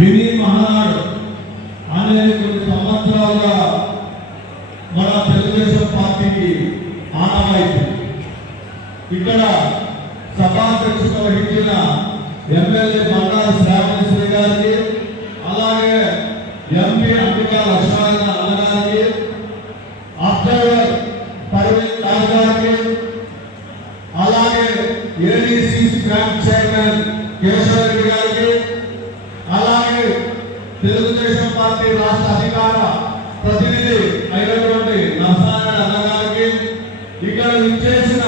Mini Mahanadu. అనేది కొన్ని సంవత్సరాలుగా మన తెలుగుదేశం పార్టీకి ఆనవాయితీ. ఇక్కడ సభాధ్యక్షత వహించిన ఎమ్మెల్యే బండారు శ్రావణ తెలుగుదేశం పార్టీ రాష్ట్ర అధికార ప్రతినిధి అయినటువంటి నరసారాయణ అన్నగారికి ఇక్కడ విచ్చేసిన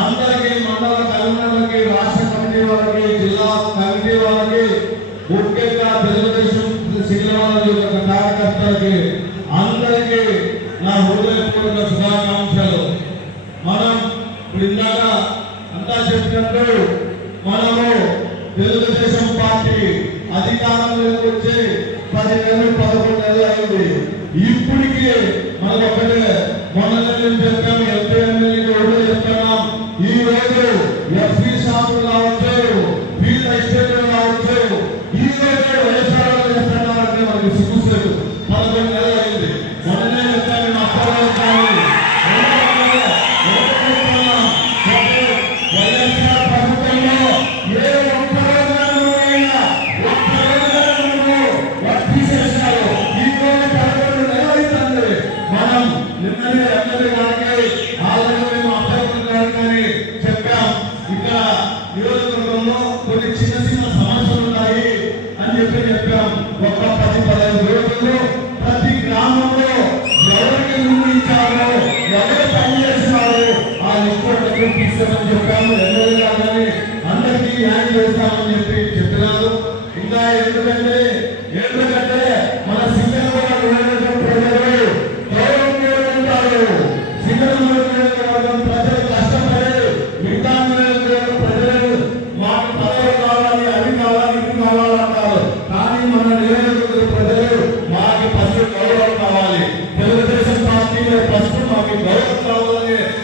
అందరికీ మండల కన్వీనర్లకి రాష్ట్ర కమిటీ వారికి జిల్లా కమిటీ వారికి ముఖ్యంగా తెలుగుదేశం శ్రీనివాస యొక్క కార్యకర్తలకి అందరికీ నా హృదయపూర్వక శుభాకాంక్షలు. మనం ఇందాక అంతా చెప్పినట్టు మనము తెలుగుదేశం పార్టీ అధికారంలోకి వచ్చే పది నెలలు పదకొండు నెలలు అయింది. ఇప్పటికి మనకు ఒకటే మొన్న నేను చెప్పాను ఎంపీ ఎమ్మెల్యేకి ఒకటే చెప్తున్నాం ఈ రోజు ఎఫ్సీ షాపులు కావచ్చు ఫీల్డ్ ఎస్టేట్లు చెప్పి చెప్పాం. ఒక పది పదహైదు రోజుల్లో ప్రతి గ్రామంలో ఎవరికి నిర్మించారో ఎవరు పనిచేస్తున్నారో ఆ లిస్టు తీసుకోమని చెప్పాము. ఎమ్మెల్యే కాదని అందరికీ న్యాయం చేస్తామని చెప్పి చెప్తున్నాను ఇంకా ఎందుకంటే ఎందుకంటే మన సింగల్ కూడా నియోజకవర్గం ప్రజలు ఉంటారు. సింగల్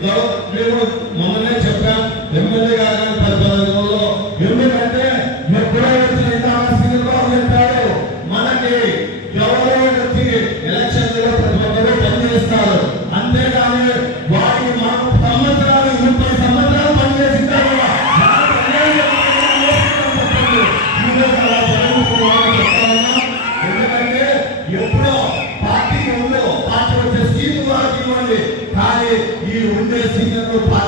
మేము మొన్ననే చెప్పాం ఎమ్మెల్యే గారు Terezinha, meu pai.